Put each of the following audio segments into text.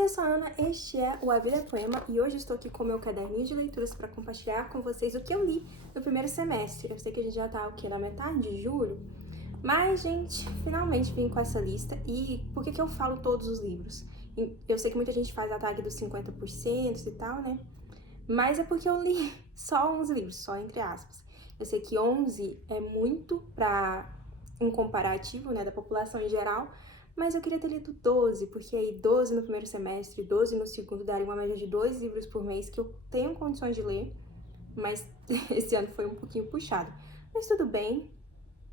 Oi, eu sou a Ana, este é o A Vida é Poema e hoje estou aqui com o meu caderninho de leituras para compartilhar com vocês o que eu li no primeiro semestre. Eu sei que a gente já tá na metade de julho, mas, gente, finalmente vim com essa lista. E por que eu falo todos os livros? Eu sei que muita gente faz a tag dos 50% e tal, né? Mas é porque eu li só 11 livros, só entre aspas. Eu sei que 11 é muito para um comparativo, né, da população em geral, mas eu queria ter lido 12, porque aí 12 no primeiro semestre, 12 no segundo, daria uma média de 2 livros por mês que eu tenho condições de ler, mas esse ano foi um pouquinho puxado. Mas tudo bem,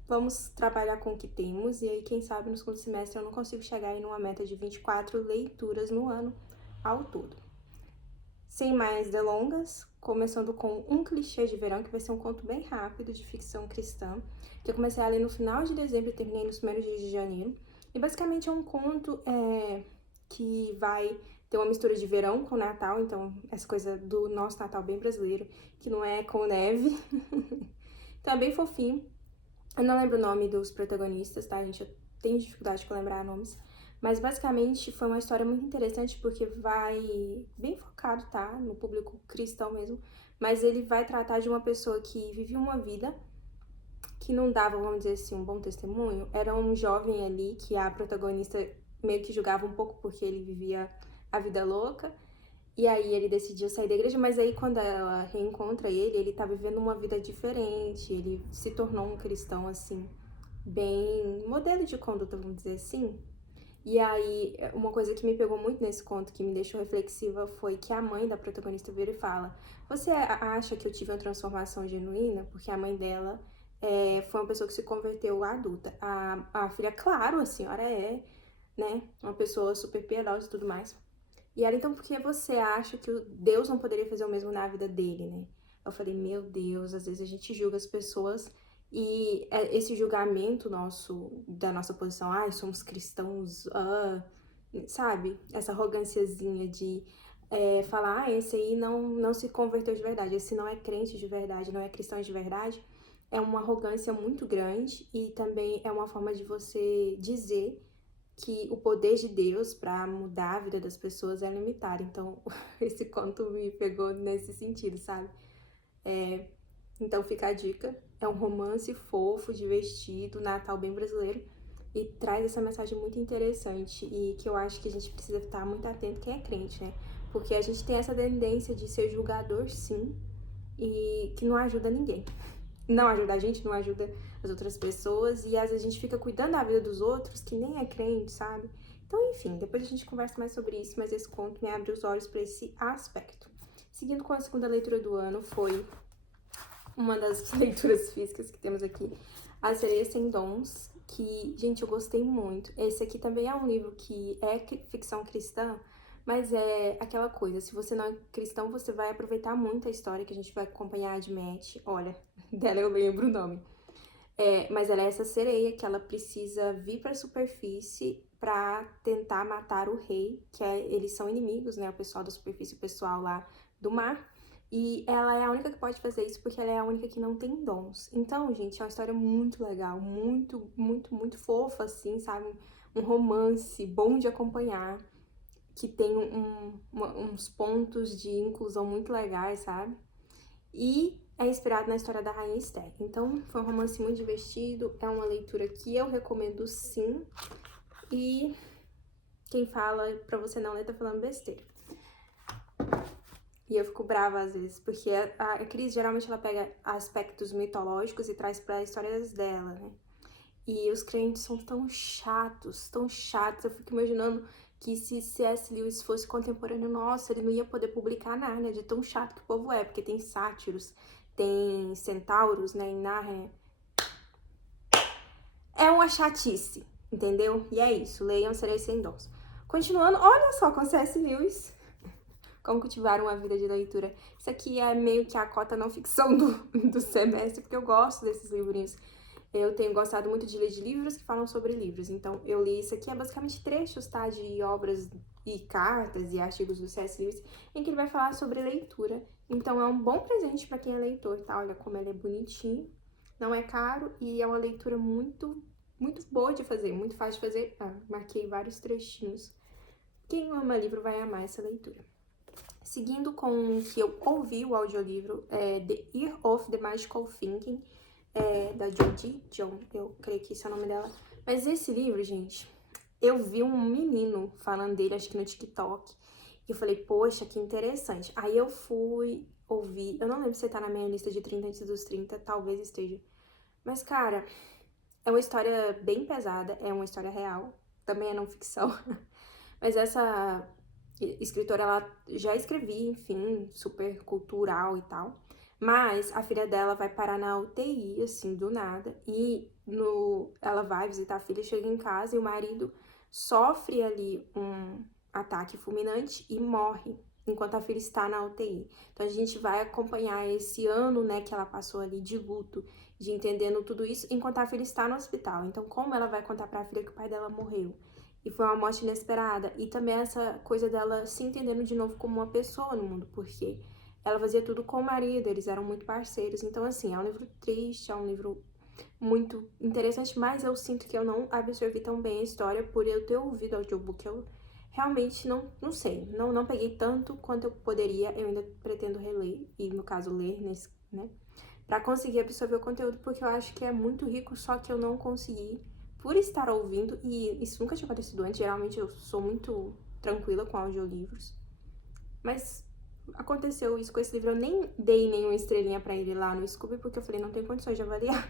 vamos trabalhar com o que temos, e aí quem sabe no segundo semestre eu não consigo chegar aí numa meta de 24 leituras no ano ao todo. Sem mais delongas, começando com Um Clichê de Verão, que vai ser um conto bem rápido de ficção cristã, que eu comecei a ler no final de dezembro e terminei nos primeiros dias de janeiro. E basicamente é um conto que vai ter uma mistura de verão com Natal, então essa coisa do nosso Natal bem brasileiro, que não é com neve. Então é bem fofinho. Eu não lembro o nome dos protagonistas, tá, gente? Eu tenho dificuldade com lembrar nomes. Mas basicamente foi uma história muito interessante porque vai bem focado, tá? No público cristão mesmo. Mas ele vai tratar de uma pessoa que vivia uma vida que não dava, vamos dizer assim, um bom testemunho. Era um jovem ali que a protagonista meio que julgava um pouco porque ele vivia a vida louca. E aí ele decidiu sair da igreja, mas aí quando ela reencontra ele tá vivendo uma vida diferente. Ele se tornou um cristão, assim, bem modelo de conduta, vamos dizer assim. E aí, uma coisa que me pegou muito nesse conto, que me deixou reflexiva, foi que a mãe da protagonista vira e fala: você acha que eu tive uma transformação genuína? Porque a mãe dela foi uma pessoa que se converteu adulta. A filha, claro, a senhora é, né, uma pessoa super piedosa e tudo mais. E ela, então, por que você acha que Deus não poderia fazer o mesmo na vida dele, né? Eu falei, meu Deus, às vezes a gente julga as pessoas e esse julgamento nosso, da nossa posição, somos cristãos, sabe? Essa arroganciazinha de falar, esse aí não se converteu de verdade, esse não é crente de verdade, não é cristão de verdade, é uma arrogância muito grande e também é uma forma de você dizer que o poder de Deus para mudar a vida das pessoas é limitado. Então, esse conto me pegou nesse sentido, sabe? Então fica a dica. É um romance fofo, divertido, Natal bem brasileiro. E traz essa mensagem muito interessante e que eu acho que a gente precisa estar muito atento quem é crente, né? Porque a gente tem essa tendência de ser julgador, sim, e que não ajuda ninguém. Não ajuda a gente, não ajuda as outras pessoas, e às vezes a gente fica cuidando da vida dos outros que nem é crente, sabe? Então, enfim, depois a gente conversa mais sobre isso, mas esse conto me abre os olhos para esse aspecto. Seguindo com a segunda leitura do ano, foi uma das leituras físicas que temos aqui, A Sereia Sem Dons, que, gente, eu gostei muito. Esse aqui também é um livro que é ficção cristã, mas é aquela coisa, se você não é cristão, você vai aproveitar muito a história que a gente vai acompanhar de Matt. Olha, dela eu lembro o nome. Mas ela é essa sereia que ela precisa vir para a superfície para tentar matar o rei, eles são inimigos, né? O pessoal da superfície, o pessoal lá do mar. E ela é a única que pode fazer isso porque ela é a única que não tem dons. Então, gente, é uma história muito legal, muito, muito, muito fofa, assim, sabe? Um romance bom de acompanhar, que tem uns pontos de inclusão muito legais, sabe? E é inspirado na história da Rainha Esther. Então, foi um romance muito divertido, é uma leitura que eu recomendo sim. E quem fala pra você não ler tá falando besteira. E eu fico brava às vezes, porque a Cris geralmente ela pega aspectos mitológicos e traz para histórias dela, né? E os crentes são tão chatos, tão chatos. Eu fico imaginando que se C.S. Lewis fosse contemporâneo, nossa, ele não ia poder publicar Nárnia, de tão chato que o povo é, porque tem sátiros, tem centauros, né, em Nárnia. É uma chatice, entendeu? E é isso, leiam Sereia Sem Dons. Continuando, olha só com C.S. Lewis, Como Cultivar uma Vida de Leitura. Isso aqui é meio que a cota não ficção do semestre, porque eu gosto desses livrinhos. Eu tenho gostado muito de ler de livros que falam sobre livros. Então, eu li isso aqui, é basicamente trechos, tá? De obras e cartas e artigos do C.S. Lewis, em que ele vai falar sobre leitura. Então, é um bom presente para quem é leitor, tá? Olha como ele é bonitinho, não é caro e é uma leitura muito, muito boa de fazer, muito fácil de fazer. Marquei vários trechinhos Quem ama livro vai amar essa leitura. Seguindo com o que eu ouvi o audiolivro, The Year of the Magical Thinking, da Jodie John, eu creio que esse é o nome dela. Mas esse livro, gente, eu vi um menino falando dele, acho que no TikTok, e eu falei, poxa, que interessante. Aí eu fui ouvir, eu não lembro se tá na minha lista de 30 antes dos 30, talvez esteja. Mas, cara, é uma história bem pesada, é uma história real, também é não ficção. Mas essa escritora, ela já escrevia, enfim, super cultural e tal. Mas a filha dela vai parar na UTI, assim, do nada. E ela vai visitar a filha, chega em casa e o marido sofre ali um ataque fulminante e morre enquanto a filha está na UTI. Então a gente vai acompanhar esse ano, né, que ela passou ali de luto, de entendendo tudo isso, enquanto a filha está no hospital. Então como ela vai contar pra filha que o pai dela morreu? E foi uma morte inesperada. E também essa coisa dela se entendendo de novo como uma pessoa no mundo, porque ela fazia tudo com o marido, eles eram muito parceiros. Então, assim, é um livro triste, é um livro muito interessante, mas eu sinto que eu não absorvi tão bem a história por eu ter ouvido o audiobook. Eu realmente não sei, não peguei tanto quanto eu poderia. Eu ainda pretendo reler, e no caso ler, né? Pra conseguir absorver o conteúdo, porque eu acho que é muito rico, só que eu não consegui por estar ouvindo, e isso nunca tinha acontecido antes. Geralmente eu sou muito tranquila com audiolivros, mas aconteceu isso com esse livro. Eu nem dei nenhuma estrelinha pra ele lá no Scooby, porque eu falei, não tenho condições de avaliar.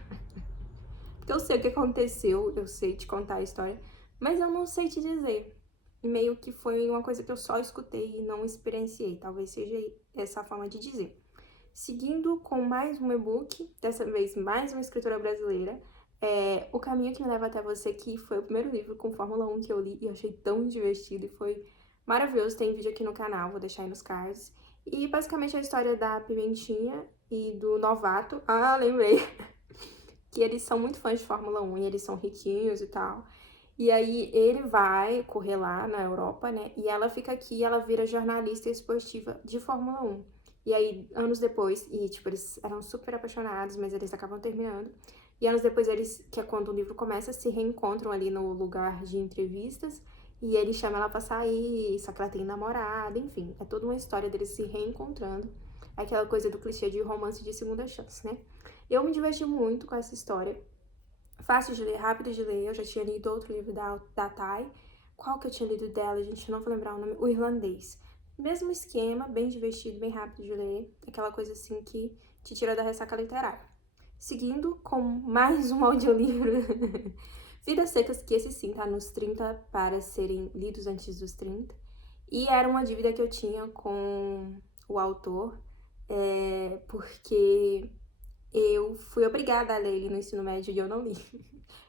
Porque eu sei o que aconteceu, eu sei te contar a história, mas eu não sei te dizer. Meio que foi uma coisa que eu só escutei e não experienciei, talvez seja essa a forma de dizer. Seguindo com mais um e-book, dessa vez mais uma escritora brasileira, O Caminho que Me Leva Até Você, que foi o primeiro livro com Fórmula 1 que eu li e eu achei tão divertido e foi maravilhoso. Tem vídeo aqui no canal, vou deixar aí nos cards. E basicamente é a história da Pimentinha e do Novato. Ah, lembrei! Que eles são muito fãs de Fórmula 1 e eles são riquinhos e tal. E aí ele vai correr lá na Europa, né? E ela fica aqui e ela vira jornalista esportiva de Fórmula 1. E aí, anos depois, e tipo, eles eram super apaixonados, mas eles acabam terminando. E anos depois, eles, que é quando o livro começa, se reencontram ali no lugar de entrevistas. E ele chama ela pra sair, só que ela tem namorado, enfim. É toda uma história deles se reencontrando. Aquela coisa do clichê de romance de segunda chance, né? Eu me diverti muito com essa história. Fácil de ler, rápido de ler. Eu já tinha lido outro livro da Thay. Qual que eu tinha lido dela, gente? Não vou lembrar o nome. O Irlandês. Mesmo esquema, bem divertido, bem rápido de ler. Aquela coisa assim que te tira da ressaca literária. Seguindo com mais um audiolivro. Vidas Secas, que esse sim tá nos 30 para serem lidos antes dos 30. E era uma dívida que eu tinha com o autor, porque eu fui obrigada a ler ele no ensino médio e eu não li.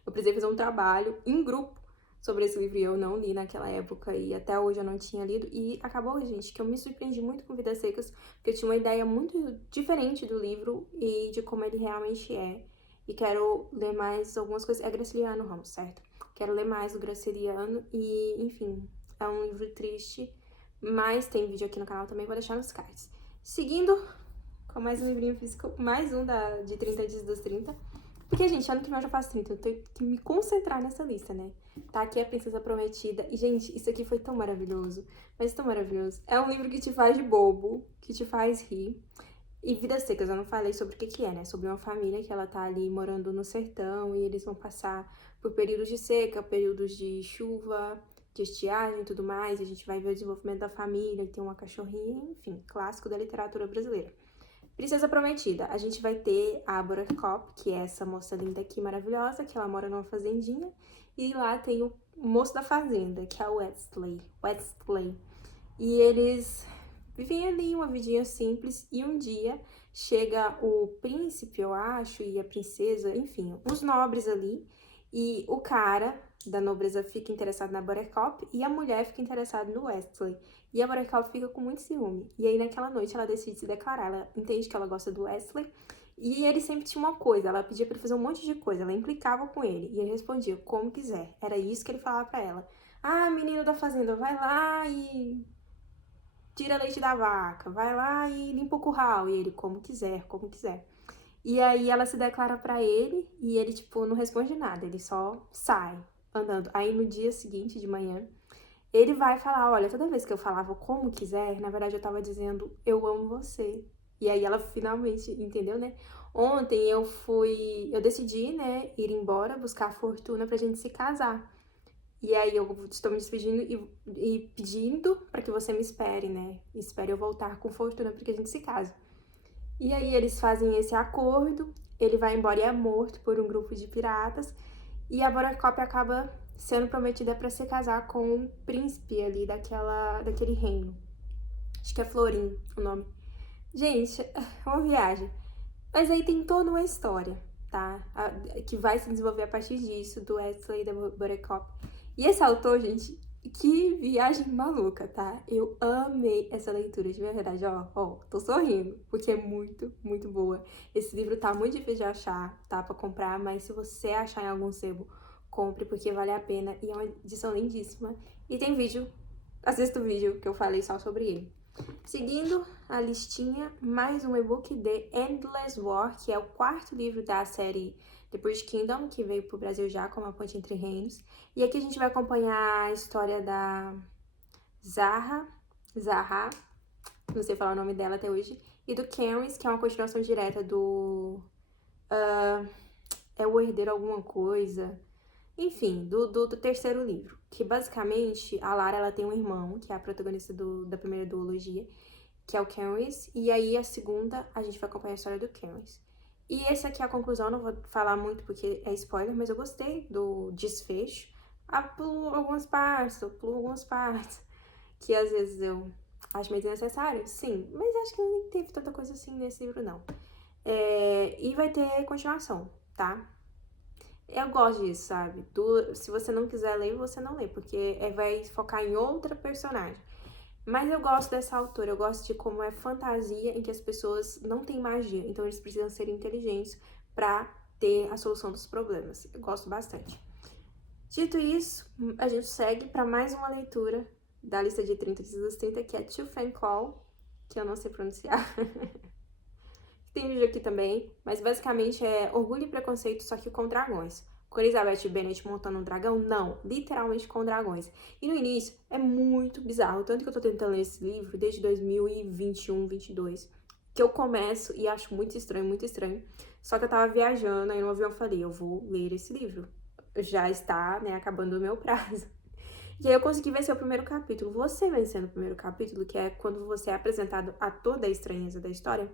Eu precisei fazer um trabalho em grupo sobre esse livro e eu não li naquela época e até hoje eu não tinha lido. E acabou, gente, que eu me surpreendi muito com Vidas Secas, porque eu tinha uma ideia muito diferente do livro e de como ele realmente é. E quero ler mais algumas coisas. É Graciliano Ramos, certo? Quero ler mais do Graciliano e, enfim, é um livro triste, mas tem vídeo aqui no canal também, vou deixar nos cards. Seguindo com mais um livrinho físico, mais um de 30 dias dos 30. Porque, gente, ano que vem eu já faço 30, eu tenho que me concentrar nessa lista, né? Tá aqui a Princesa Prometida. E, gente, isso aqui foi tão maravilhoso, mas tão maravilhoso. É um livro que te faz de bobo, que te faz rir. E Vidas Secas, eu não falei sobre o que é, né? Sobre uma família que ela tá ali morando no sertão e eles vão passar por períodos de seca, períodos de chuva, de estiagem e tudo mais. E a gente vai ver o desenvolvimento da família, tem uma cachorrinha, enfim, clássico da literatura brasileira. Princesa Prometida, a gente vai ter a Buttercup, que é essa moça linda aqui, maravilhosa, que ela mora numa fazendinha. E lá tem o moço da fazenda, que é o Westley. E eles vivem ali uma vidinha simples e um dia chega o príncipe, eu acho, e a princesa, enfim, os nobres ali. E o cara da nobreza fica interessado na Buttercup e a mulher fica interessada no Westley. E a Buttercup fica com muito ciúme. E aí naquela noite ela decide se declarar. Ela entende que ela gosta do Westley. E ele sempre tinha uma coisa, ela pedia pra ele fazer um monte de coisa, ela implicava com ele. E ele respondia como quiser. Era isso que ele falava pra ela. Ah, menino da fazenda, vai lá e tira leite da vaca, vai lá e limpa o curral. E ele, como quiser, como quiser. E aí ela se declara pra ele e ele, tipo, não responde nada, ele só sai andando. Aí no dia seguinte, de manhã, ele vai falar, olha, toda vez que eu falava como quiser, na verdade eu tava dizendo, eu amo você. E aí ela finalmente entendeu, né? Ontem eu decidi, né, ir embora, buscar a fortuna pra gente se casar. E aí eu estou me despedindo e pedindo pra que você me espere, né? Espere eu voltar com fortuna pra que a gente se case. E aí eles fazem esse acordo, ele vai embora e é morto por um grupo de piratas, e a Buttercup acaba sendo prometida para se casar com um príncipe ali daquele reino. Acho que é Florin o nome. Gente, é uma viagem. Mas aí tem toda uma história, tá? Que vai se desenvolver a partir disso, do Wesley e da Buttercup. E esse autor, gente, que viagem maluca, tá? Eu amei essa leitura, de verdade. Ó, tô sorrindo, porque é muito, muito boa. Esse livro tá muito difícil de achar, tá? Pra comprar, mas se você achar em algum sebo, compre, porque vale a pena. E é uma edição lindíssima. E tem vídeo, assista o vídeo que eu falei só sobre ele. Seguindo a listinha, mais um e-book de Endless War, que é o quarto livro da série The Bridge Kingdom, que veio pro Brasil já como A Ponte Entre Reinos. E aqui a gente vai acompanhar a história da Zahra, não sei falar o nome dela até hoje, e do Cairns, que é uma continuação direta do... é o herdeiro alguma coisa... Enfim, do terceiro livro, que basicamente a Lara ela tem um irmão, que é a protagonista da primeira duologia, que é o Cairns, e aí a segunda a gente vai acompanhar a história do Cairns. E esse aqui é a conclusão, não vou falar muito porque é spoiler, mas eu gostei do desfecho. Pulo algumas partes, que às vezes eu acho meio desnecessário, sim, mas acho que nem teve tanta coisa assim nesse livro, não. E vai ter continuação, tá? Eu gosto disso, sabe? Se você não quiser ler, você não lê, porque vai focar em outra personagem. Mas eu gosto dessa autora, eu gosto de como é fantasia em que as pessoas não têm magia, então eles precisam ser inteligentes pra ter a solução dos problemas. Eu gosto bastante. Dito isso, a gente segue para mais uma leitura da lista de 30 dos 30, que é Two-Fan Claw, que eu não sei pronunciar. Tem vídeo aqui também, mas basicamente é Orgulho e Preconceito, só que com dragões. Com Elizabeth Bennet montando um dragão? Não, literalmente com dragões. E no início é muito bizarro, tanto que eu tô tentando ler esse livro desde 2021, 22, que eu começo e acho muito estranho, muito estranho. Só que eu tava viajando, aí no avião eu falei, eu vou ler esse livro. Já está, né, acabando o meu prazo. E aí eu consegui vencer o primeiro capítulo. Você vencendo o primeiro capítulo, que é quando você é apresentado a toda a estranheza da história,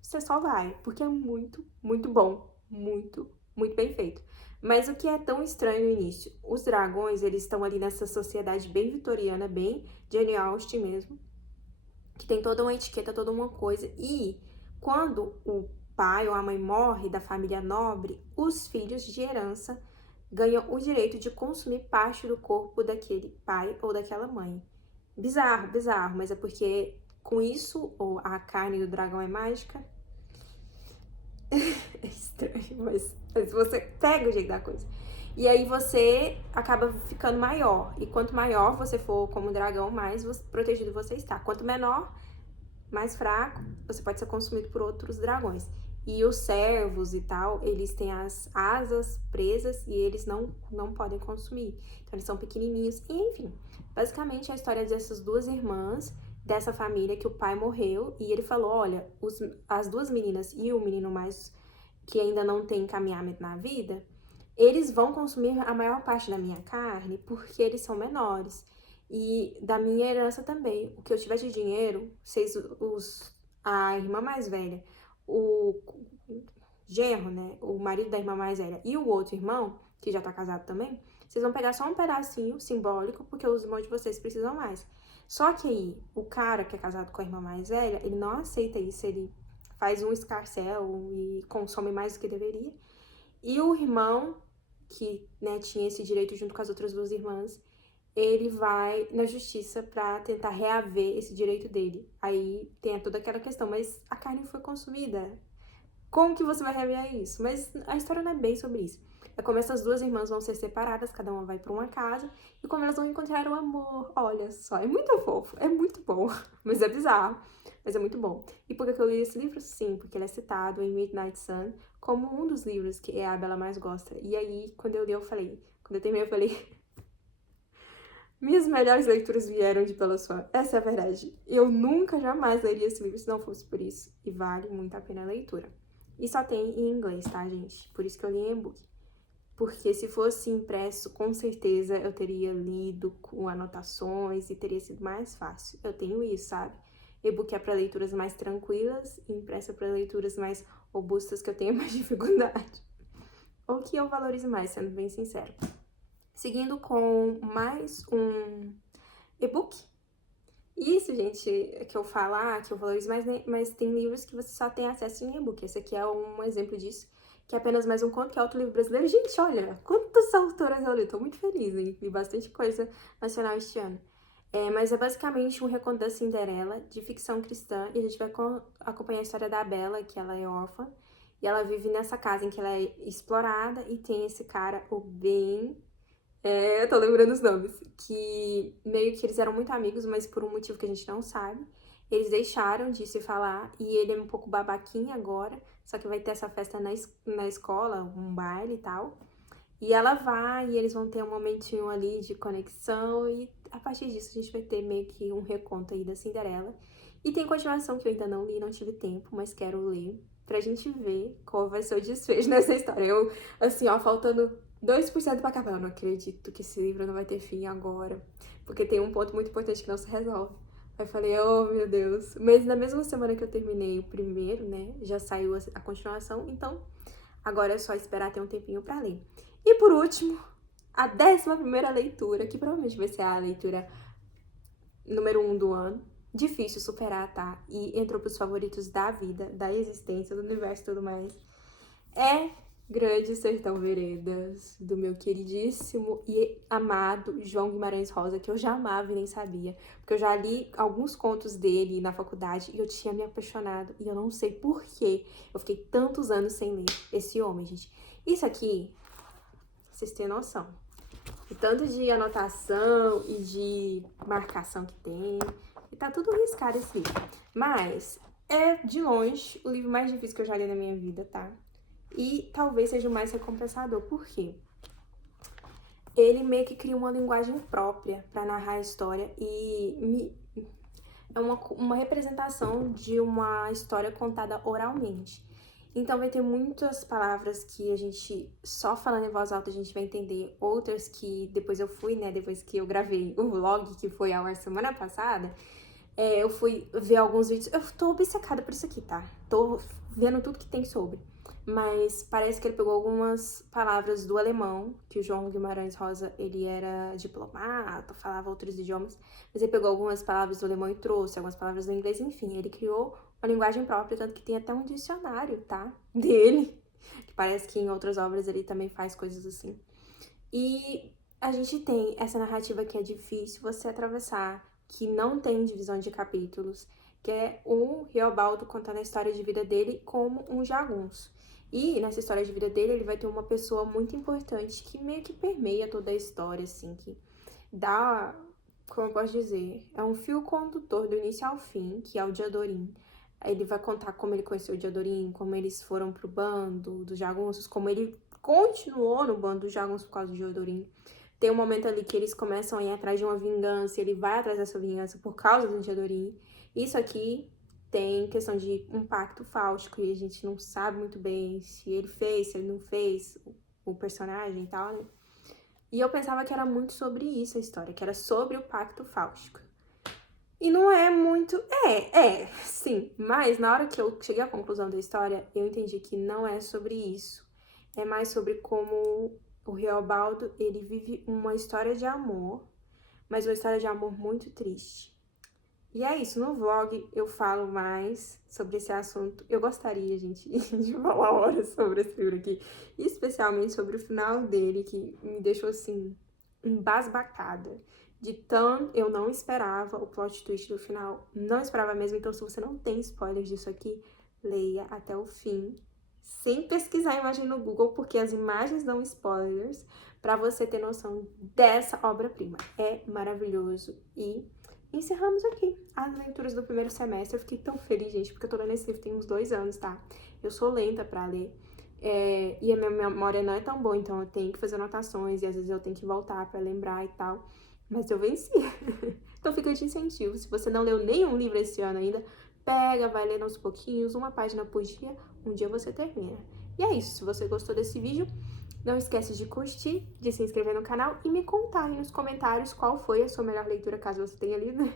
você só vai, porque é muito, muito bom, muito, muito bem feito. Mas o que é tão estranho no início? Os dragões, eles estão ali nessa sociedade bem vitoriana, bem Jane Austen mesmo, que tem toda uma etiqueta, toda uma coisa. E quando o pai ou a mãe morre da família nobre, os filhos de herança ganham o direito de consumir parte do corpo daquele pai ou daquela mãe. Bizarro, bizarro, mas é porque com isso, ou a carne do dragão é mágica. É estranho, mas você pega o jeito da coisa. E aí você acaba ficando maior. E quanto maior você for como dragão, mais protegido você está. Quanto menor, mais fraco, você pode ser consumido por outros dragões. E os servos e tal, eles têm as asas presas e eles não podem consumir. Então eles são pequenininhos. E enfim, basicamente a história dessas duas irmãs, dessa família que o pai morreu. E ele falou, olha, as duas meninas e o menino mais que ainda não tem encaminhamento na vida, eles vão consumir a maior parte da minha carne porque eles são menores. E da minha herança também. O que eu tiver de dinheiro, a irmã mais velha, o genro, né? O marido da irmã mais velha e o outro irmão, que já tá casado também, vocês vão pegar só um pedacinho simbólico, porque os irmãos de vocês precisam mais. Só que aí, o cara que é casado com a irmã mais velha, ele não aceita isso, ele faz um escarcel e consome mais do que deveria. E o irmão, que né, tinha esse direito junto com as outras duas irmãs, ele vai na justiça pra tentar reaver esse direito dele. Aí tem toda aquela questão, mas a carne foi consumida. Como que você vai reaver isso? Mas a história não é bem sobre isso. É como essas duas irmãs vão ser separadas, cada uma vai pra uma casa, e como elas vão encontrar o amor. Olha só, é muito fofo, é muito bom, mas é bizarro, mas é muito bom. E por que eu li esse livro? Sim, porque ele é citado em Midnight Sun como um dos livros que a Bella mais gosta. E aí, quando eu li, quando eu terminei, eu falei... Minhas melhores leituras vieram de Pela Sua. Essa é a verdade. Eu nunca, jamais leria esse livro se não fosse por isso. E vale muito a pena a leitura. E só tem em inglês, tá, gente? Por isso que eu li em e-book. Porque se fosse impresso, com certeza eu teria lido com anotações e teria sido mais fácil. Eu tenho isso, sabe? E-book é para leituras mais tranquilas, impresso é para leituras mais robustas que eu tenho mais dificuldade. Ou que eu valorizo mais, sendo bem sincero. Seguindo com mais um e-book. Isso, gente, é que eu falar, que eu valorizo mais, né? Mas tem livros que você só tem acesso em e-book. Esse aqui é um exemplo disso, que é apenas mais um conto, que é outro livro brasileiro. Gente, olha, quantas autoras eu li, tô muito feliz, hein? Li bastante coisa nacional este ano. Mas é basicamente um reconto da Cinderela, de ficção cristã, e a gente vai acompanhar a história da Bela, que ela é órfã, e ela vive nessa casa em que ela é explorada, e tem esse cara, o Ben... eu tô lembrando os nomes. Que meio que eles eram muito amigos, mas por um motivo que a gente não sabe, eles deixaram de se falar e ele é um pouco babaquinha agora, só que vai ter essa festa na escola, um baile e tal. E ela vai e eles vão ter um momentinho ali de conexão e a partir disso a gente vai ter meio que um reconto aí da Cinderela. E tem continuação que eu ainda não li, não tive tempo, mas quero ler pra gente ver qual vai ser o desfecho nessa história. Eu, assim, ó, faltando 2% pra acabar. Eu não acredito que esse livro não vai ter fim agora. Porque tem um ponto muito importante que não se resolve. Aí eu falei, oh meu Deus. Mas na mesma semana que eu terminei o primeiro, né, já saiu a continuação. Então, agora é só esperar ter um tempinho pra ler. E por último, a 11ª leitura, que provavelmente vai ser a leitura número 1 do ano. Difícil superar, tá? E entrou pros favoritos da vida, da existência, do universo e tudo mais. É Grande Sertão Veredas, do meu queridíssimo e amado João Guimarães Rosa, que eu já amava e nem sabia. Porque eu já li alguns contos dele na faculdade e eu tinha me apaixonado. E eu não sei por quê. Eu fiquei tantos anos sem ler esse homem, gente. Isso aqui, vocês têm noção. O tanto de anotação e de marcação que tem. E tá tudo riscado esse livro. Mas é, de longe, o livro mais difícil que eu já li na minha vida, tá? E talvez seja o mais recompensador. Por quê? Ele meio que cria uma linguagem própria para narrar a história e é uma representação de uma história contada oralmente. Então vai ter muitas palavras que a gente, só falando em voz alta, a gente vai entender. Outras que depois eu fui, né, depois que eu gravei o vlog, que foi ao ar semana passada, eu fui ver alguns vídeos. Eu tô obcecada por isso aqui, tá? Tô vendo tudo que tem sobre. Mas parece que ele pegou algumas palavras do alemão, que o João Guimarães Rosa, ele era diplomata, falava outros idiomas, mas ele pegou algumas palavras do alemão e trouxe, algumas palavras do inglês, enfim, ele criou uma linguagem própria, tanto que tem até um dicionário, tá? Dele, que parece que em outras obras ele também faz coisas assim. E a gente tem essa narrativa que é difícil você atravessar, que não tem divisão de capítulos, que é o Riobaldo contando a história de vida dele como um jagunço. E nessa história de vida dele, ele vai ter uma pessoa muito importante que meio que permeia toda a história, assim, que dá, como eu posso dizer, é um fio condutor do início ao fim, que é o Diadorim. Ele vai contar como ele conheceu o Diadorim, como eles foram pro bando dos jagunços, como ele continuou no bando dos jagunços por causa do Diadorim. Tem um momento ali que eles começam a ir atrás de uma vingança, ele vai atrás dessa vingança por causa do Diadorim. Isso aqui tem questão de um pacto fáustico e a gente não sabe muito bem se ele fez, se ele não fez, o personagem e tal, né? E eu pensava que era muito sobre isso a história, que era sobre o pacto fáustico. E não é muito... sim. Mas na hora que eu cheguei à conclusão da história, eu entendi que não é sobre isso. É mais sobre como o Riobaldo, ele vive uma história de amor, mas uma história de amor muito triste. E é isso, no vlog eu falo mais sobre esse assunto. Eu gostaria, gente, de falar horas sobre esse livro aqui, especialmente sobre o final dele, que me deixou, assim, embasbacada. De tão eu não esperava o plot twist do final, não esperava mesmo. Então, se você não tem spoilers disso aqui, leia até o fim, sem pesquisar a imagem no Google, porque as imagens dão spoilers, pra você ter noção dessa obra-prima. É maravilhoso e... encerramos aqui as leituras do primeiro semestre. Eu fiquei tão feliz, gente, porque eu tô lendo esse livro tem uns 2 anos, tá? Eu sou lenta pra ler. E a minha memória não é tão boa, então eu tenho que fazer anotações e às vezes eu tenho que voltar pra lembrar e tal. mas eu venci. Então fica de incentivo. Se você não leu nenhum livro esse ano ainda, pega, vai lendo aos pouquinhos, uma página por dia, um dia você termina. E é isso. Se você gostou desse vídeo, não esquece de curtir, de se inscrever no canal e me contar aí nos comentários qual foi a sua melhor leitura, caso você tenha lido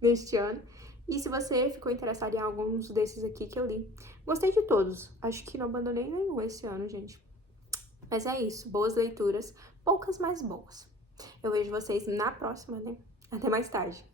neste ano. E se você ficou interessado em alguns desses aqui que eu li. Gostei de todos. Acho que não abandonei nenhum esse ano, gente. Mas é isso. Boas leituras, poucas mais boas. Eu vejo vocês na próxima, né? Até mais tarde.